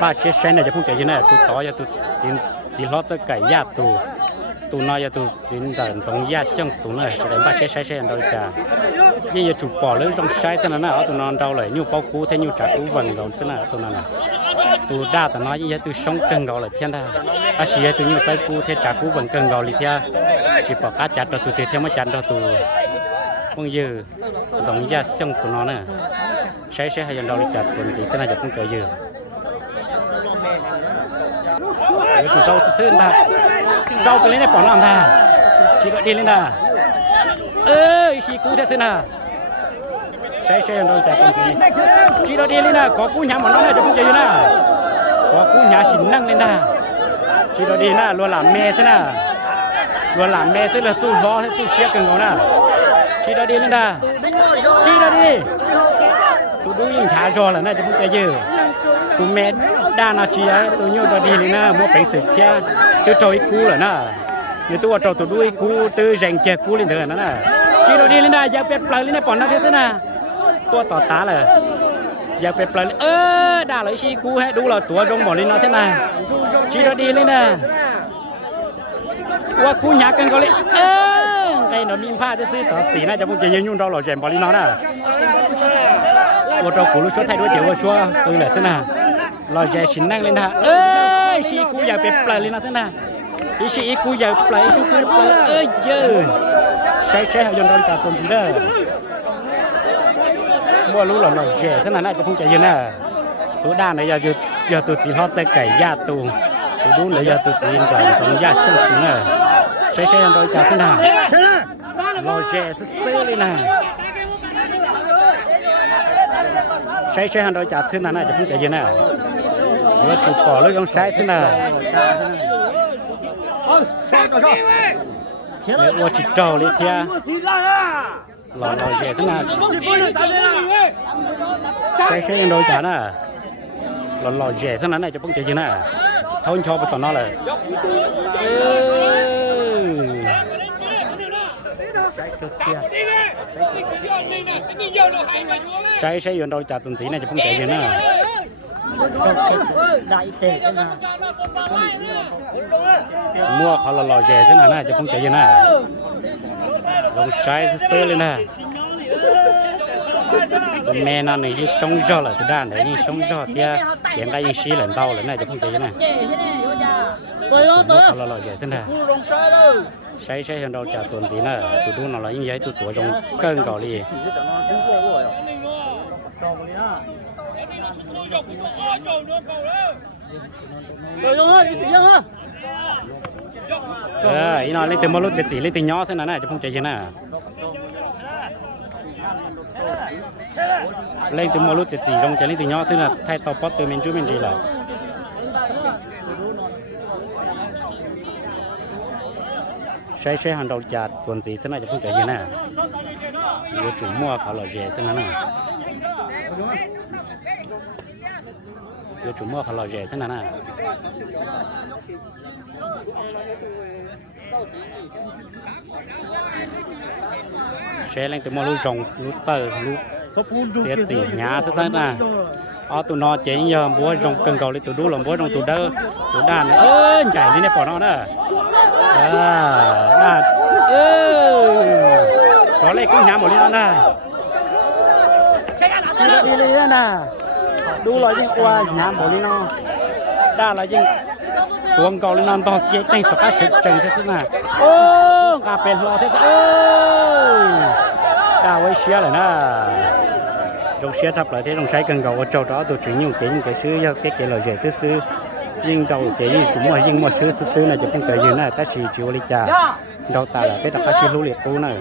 ba xe xe này cho phong chạy như này tụ tỏ cho tụ chỉ lót cho cày ya tụ nói cho tụ chính dần giống ya xong tụ này cho đến ba xe xe đâu cả như giờ chụp bỏ lưới trong xe thế này ở tụ non đâu lại như bao cú thế như trả cú vần rồi thế này tụ này tụ đa tụ nói như tụ sống cần gọi là thiên đa ta chỉ tụ như tay cú thế trả cú vần cần gọi là thiên chỉ bỏ cá chặt rồi tụ thế theo mới chặt rồi tụ phong giờ giống ya xong tụ nó nè xe hay đâu đi chặt chuẩn gì thế này cho phong cày giờ chủ rau sữa ta rau cái lấy này bỏ làm ta chỉ đợi đi lên ta xí cú thế xin à say rồi chả còn gì chỉ đợi đi lên ta có cú nhà mà nó này cho cũng chơi na có cú nhà xỉn năng lên ta chỉ đợi đi na luôn làm mẹ thế na luôn làm mẹ thế là tu lo thế tu xé cần nó na chỉ đợi đi lên ta chỉ đợi đi tu đuôiยังช้ารอแล้วนะจะพูดใจเยอะtu mẹ đa nào chỉ ấy tu nhiều đợi đi lên na mua bánh sữa kia tu trôi cú rồi na nếu tu trôi tu đuôi cú tu rèn chè cú lên được nữa na chỉ đợi đi lên na giờไปปล่อยlênนะปอนนะthếนะตัวต่อตาเลยอยากไปปล่อยด่าเลยชีกูให้ดูเลยตัวรงบ่อนี่เนาะเท่านั้นชีเราดีเลยนะว่ากูอยากกันก็เลยไอ้หนูมีผ้าจะซื้อต่อสีน่าจะพวกจะยืนยุ่งเราหล่อแจ่มบ่อนี่เนาะนะว่าเรากูรู้ช่วยไทยด้วยเดี๋ยวว่าช่วยตัวเลยเท่านั้นหล่อแจ่มชิ้นนั่งเลยนะชีกูอยากไปปล่อยเลยนะเท่านั้นชีกูอยากปล่อยชีกูปล่อยเยอะใช่เอายนต์เราจับตัวสีเด้อmua lú là rẻ thế nàyจะพุ่งใจยืนน่ะตัวด้านnày giờตัวจีฮอตใจไก่ย่าตัวดูเลยgiờตัวจีนใจสองย่าซึ่งตัวน่ะใช่ยังโดนจับเส้นหางรอแย่ซื้อเลยน่ะใช่ยังโดนจับเส้นน่ะจะพุ่งใจยืนน่ะเมื่อจุดต่อแล้วต้องใช้เส้นน่ะเนี่ยว่าจิตโตเลยเทียรอแย่เส้นน่ะใช่ยังโดนจับน่ะรอแย่เส้นน่ะจะพุ่งใจยืนน่ะเขาชอบไปต่อน้อเลยใช่ยืนโดนจับตุนสีน่ะจะพุ่งใจยืนน่ะมั่วเขารอแย่เส้นน่ะจะพุ่งใจยืนน่ะลงใช้ซื้อเลยน่ะแม่นั่นนี่ยิ่งสงจอเลยตัวด้านไหนยิ่งสงจอเตี้ยเขียนได้ยิ่งชี้เหลืองเบาเลยน่าจะพูดใจนะตัวเราใหญ่เส้นน่ะใช้เห็นเราจากตัวสีน่ะตัวดูเรายิ่งใหญ่ตัวจงเกินก่อนเลยอีนอนเล่นเต็มบอลลูนเจ็ดสีเล่นตีน้อเส้นน่ะจะพูดใจนะเล่นตัวมอลุเจ็ดสีลงจะเล่นตัวย่อซึ่งไทยต่อป๊อปตัวเมนจูเมนจีแหละใช้หันดอกจัดส่วนสีซึ่งน่าจะพูดกันเยอะนะเยอะจุ่มมั่วเขาหล่อเย่ซึ่งนั่นน่ะเยอะจุ่มมั่วเขาหล่อเย่ซึ่งนั่นน่ะใช้เล่นตัวมอลุจงลุเตอร์ลุเจ็ดสีหยาซะน่ะเอาตัวนอเจ๋งยอมบัวจงเกินเกาเลยตัวดูหลงบัวจงตัวเด้อตัวด้านใหญ่นี่เนี่ยปอดนอน่ะด้านตอนแรกกุ้งหยาหมดเลยน่ะดีเลยน่ะดูเลยยิ่งกว่าหยาหมดเลยน่ะด้านเลยยิ่งตัวเกาเลยนอนต่อเจ๊ในปากกาเฉยจังซะน่ะกาเป็นรอเทสđa với xía là nó trong xía thấp lại thế trong sai cần cầu châu đó tôi chuyển nhiều cái xứ cái lời dạy thứ xứ nhưng đầu cái cũng mà nhưng mà xứ này chụp những cái gì này ta chỉ chịu đi trà đầu ta là cái đặc xứ lưu liệt tu này